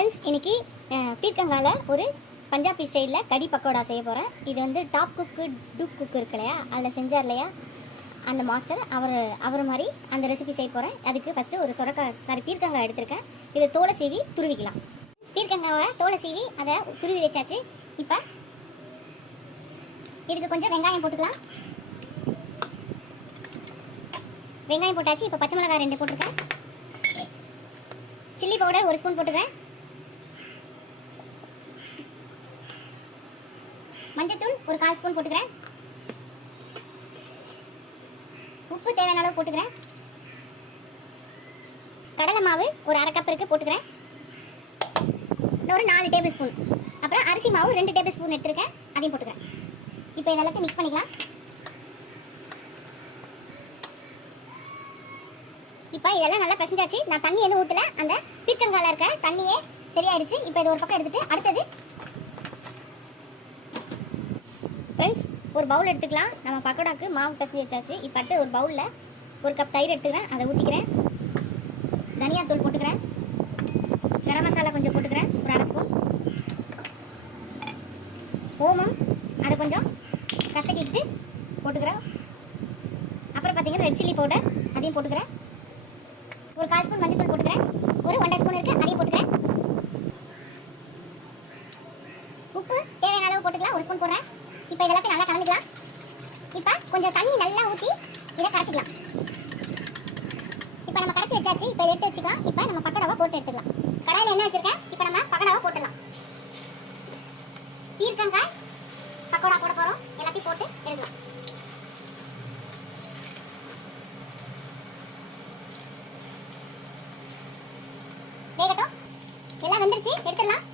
Friends இன்னைக்கு பீர்க்கங்கால ஒரு பஞ்சாபி ஸ்டைலில் கடி பக்கோடா செய்ய போகிறேன். இது வந்து டாப் குக்கு டூப் குக்கு இருக்கு இல்லையா, அதில் செஞ்சார் இல்லையா அந்த மாஸ்டர், அவர் மாதிரி அந்த ரெசிபி செய்ய போகிறேன். அதுக்கு ஃபஸ்ட்டு ஒரு பீர்க்கங்காய் எடுத்திருக்கேன். இதை தோலை சீவி துருவிக்கலாம். பீர்க்கங்காவை தோலை சீவி அதை துருவி வச்சாச்சு. இப்போ இதுக்கு கொஞ்சம் வெங்காயம் போட்டுக்கலாம். வெங்காயம் போட்டாச்சு. இப்போ பச்சை மிளகாய் 2 போட்டிருக்கேன். சில்லி பவுடர் 1 ஸ்பூன் போட்டுக்கிறேன். மஞ்சத்தூள் ஒரு 1/4 ஸ்பூன் போட்டுக்கிறேன். உப்பு தேவையான அளவு போட்டுக்கிறேன். கடலை மாவு ஒரு 1/2 கப் இருக்கு போட்டுக்கிறேன். ஒரு 4 டேபிள் ஸ்பூன். அப்புறம் அரிசி மாவு 2 டேபிள் ஸ்பூன் எடுத்துருக்கேன், அதையும் போட்டுக்கிறேன். இப்போ இதெல்லாத்தையும் மிக்ஸ் பண்ணிக்கலாம். இப்போ இதெல்லாம் நல்லா பிசைஞ்சாச்சு. நான் தண்ணி எதுவும் ஊற்றல, அந்த பீர்க்கங்கால இருக்க தண்ணியே சரியாயிடுச்சு. இப்போ இது ஒரு பக்கம் எடுத்துட்டு அடுத்தது ஃப்ரெண்ட்ஸ் ஒரு பவுல் எடுத்துக்கலாம். நம்ம பக்கோடாக்கு மாவு பிசைஞ்சு வச்சாச்சு. இப்போ அடுத்து ஒரு பவுலில் 1 கப் தயிர் எடுத்துக்கிறேன், அதை ஊற்றிக்கிறேன். தனியாத்தூள் போட்டுக்கிறேன். கரம் மசாலா கொஞ்சம் போட்டுக்கிறேன், ஒரு 1/2 ஸ்பூன். ஓமம் அதை கொஞ்சம் கசக்கிட்டு போட்டுக்கிறேன். அப்புறம் பார்த்தீங்கன்னா ரெட் சில்லி பவுடர் அதையும் போட்டுக்கிறேன். ஒரு 1/4 ஸ்பூன் மஞ்சள் போட்டுக்கிறேன். ஒரு 1/2 ஸ்பூன் இருக்குது, அதையும் போட்டுக்கிறேன். உப்பு தேவையான அளவு போட்டுக்கலாம், 1 ஸ்பூன் போடுறேன். இப்போ இதெல்லாத்தையும் நல்லா கலந்துக்கலாம். இப்போ கொஞ்சம் தண்ணி நல்லா ஊற்றி இதை கரைச்சிக்கலாம். இப்போ நம்ம கரைச்சி வச்சாச்சு. இப்போ இதை எடுத்து வச்சுக்கலாம். இப்போ நம்ம பக்கோடாவை போட்டு எடுத்துக்கலாம். கடாயில் என்ன வச்சுருக்கேன், இப்போ நம்ம பக்கோடாவை போட்டுடலாம். பீர்க்கங்காய் பக்கோடா போட போகிறோம். எல்லாத்தையும் போட்டு எடுக்கலாம். வேகட்டும். எல்லாம் வெந்துருச்சு, எடுத்துடலாம்.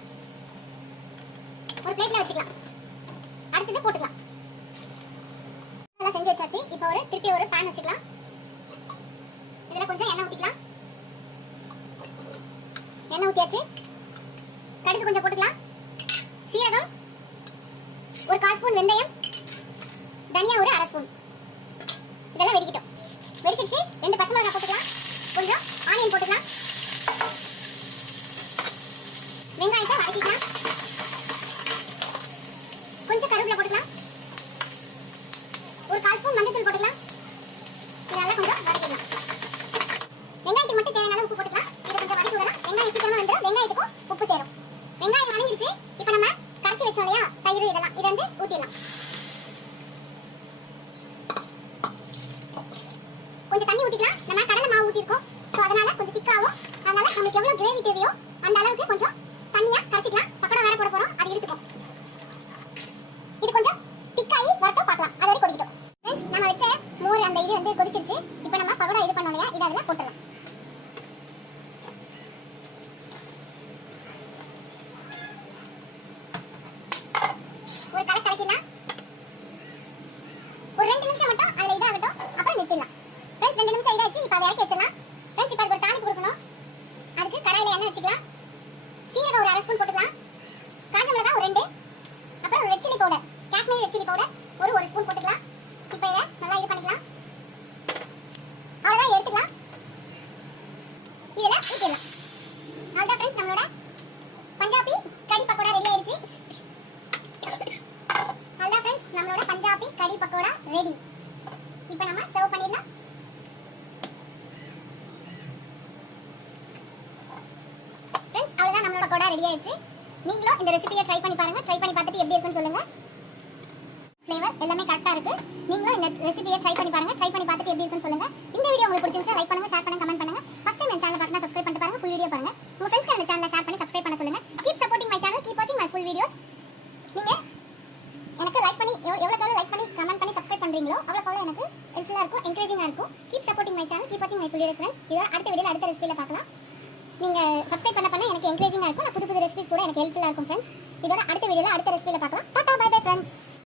ஒரு பிளேட்ல வச்சுக்கலாம். அடுத்தது போட்டுக்கலாம். எல்லாம் செஞ்சு வச்சாச்சு. இப்போ திருப்பி ஒரு பேன் வச்சுக்கலாம். இதில் கொஞ்சம் எண்ணெய் ஊற்றிக்கலாம். எண்ணெய் ஊற்றியாச்சு. கடுகு கொஞ்சம் போட்டுக்கலாம். சீரகம் ஒரு 1/4 ஸ்பூன், வெந்தயம், தனியா ஒரு 1/2 ஸ்பூன். இதெல்லாம் வெடிக்கட்டும். வெடிச்சிச்சு. 2 பச்சை மிளகாய் போட்டுக்கலாம். கொஞ்சம் ஆனியன் போட்டுக்கலாம். வெங்காயத்தை வதக்கிக்கலாம். கொஞ்சம் கருவேப்பிலை போட்டுக்கலாம். ஒரு 1/4 ஸ்பூன் மஞ்சள் போட்டுக்கலாம். இதெல்லாம் கொஞ்சம் வதக்கிடலாம். வெங்காயத்துக்கு மட்டும் தேவையான உப்பு போட்டுக்கலாம். இதை கொஞ்சம் வதக்கி விடலாம். வெங்காயம் சீக்கிரமா வந்துடும். வெங்காயத்துக்கும் உப்பு சேரும். வெங்காயம் வதங்கிடுச்சு. இப்போ நம்ம கரைச்சி வச்சோம் இல்லையா தயிர், இதெல்லாம் இதை வந்து ஊற்றிடலாம். கொஞ்சம் தண்ணி ஊற்றிக்கலாம். நம்ம கடலை மாவு ஊற்றிருக்கோம், ஸோ அதனால கொஞ்சம் திக்காகும். அதனால நம்மளுக்கு எவ்வளோ கிரேவி தேவையோ அந்த அளவுக்கு கொஞ்சம் தண்ணியா கரைச்சிக்கலாம். பக்கோடா வேற போட போறோம், அது இழுத்துக்கும். இது கொஞ்சம் திக்காயி வரட்டும், பார்க்கலாம். அது வரை கொதிக்கட்டும். ஃப்ரெண்ட்ஸ் நம்ம வச்ச மோர் அந்த இது வந்து கொதிச்சிருச்சு. இப்போ நம்ம பக்கோடா இது பண்ணோம் இல்லையா, இதை அதில் போட்டுடலாம். ஒரு கலக்கிடலாம். ஒரு 2 நிமிஷம் மட்டும் அதில் இதாகட்டும், அப்புறம் நிறுத்திடலாம். ஃப்ரெண்ட்ஸ் 2 நிமிஷம் இதாச்சு. இப்போ அதை இறக்கி வச்சிடலாம். ஃப்ரெண்ட்ஸ் இப்போ அதுக்கு ஒரு தாளிப்பு கொடுக்கணும். அதுக்கு கடாயில் எண்ணெய் வச்சுக்கலாம். சீரகம் ஒரு 1/2 ஸ்பூன் போட்டுக்கலாம். காஞ்ச மிளகாய் ஒரு 2, அப்புறம் red chilli powder, Kashmiri red chilli powder ஒரு 1 ஸ்பூன் போட்டுக்கலாம். இப்போ இதை நல்லா இது பண்ணிக்கலாம். அவ்வளோதான், எடுத்துக்கலாம். இதில் ஊற்றிடலாம். அவ்வளோதான் ஃப்ரெண்ட்ஸ், நம்மளோட பஞ்சாபி கடி பக்கோடா ரெடி ஆயிடுச்சு. அவ்வளோதான் ஃப்ரெண்ட்ஸ், நம்மளோட பஞ்சாபி கடி பக்கோடா ரெடி. இப்போ நம்ம சர்வ் பண்ணிடலாம். ஃப்ரெண்ட்ஸ் அவ்வளோதான், நம்மளோட பக்கோடா ரெடி ஆயிடுச்சு. நீங்களும் இந்த ரெசிபியை ட்ரை பண்ணி பாருங்க. ட்ரை பண்ணி பார்த்துட்டு எப்படி இருக்குன்னு சொல்லுங்க. ஃப்ளேவர் எல்லாமே கரெக்டாக இருக்கு. நீங்களும் இந்த ரெசிபியை ட்ரை பண்ணி பாருங்க. ட்ரை பண்ணி பார்த்துட்டு எப்படி இருக்குன்னு சொல்லுங்க. இந்த வீடியோ உங்களுக்கு பிடிச்சிருந்தா லைக் பண்ணுங்க, ஷேர் பண்ணுங்க, கமெண்ட் பண்ணுங்க. ஃபர்ஸ்ட் டைம் என் சேனலை பார்க்கணும், சப்ஸ்கிரைப் பண்ணிட்டு பாருங்க. ஃபுல் வீடியோ பாருங்க. உங்க ஃப்ரெண்ட்ஸ்க்கு அந்த சேனலை ஷேர் பண்ணி சப்ஸ்கிரைப் பண்ண சொல்லுங்க. Keep supporting my channel, keep வாட்சிங் மை ஃபுல் வீடியோஸ். நீங்க எனக்கு லைக் பண்ணி எவ்வளோ லைக் பண்ணி கமெண்ட் பண்ணி சப்ஸ்கிரைப் பண்றீங்களோ அவ்வளோ எனக்கு ஹெல்ப்ஃபுல்லாக இருக்கும், என்கரேஜிங்காக இருக்கும். Keep supporting my channel, keep வாட்சிங் மை ஃபுல் வீடியோஸ் ஃப்ரெண்ட்ஸ். இதோட அடுத்த வீடியோவில் அடுத்த ரெசிபியில் பார்க்கலாம். நீங்கள் சப்ஸ்கிரைப் பண்ண எனக்கு என்கரேஜிங்காக இருக்கும். நான் புது ரெசிபிஸ் கூட எனக்கு ஹெல்ப்ஃபுல்லாக இருக்கும் ஃப்ரெண்ட்ஸ். இதோட அடுத்த வீடியோவில் அடுத்த ரெசிபியில் பார்க்கலாம். Tata bye bye friends.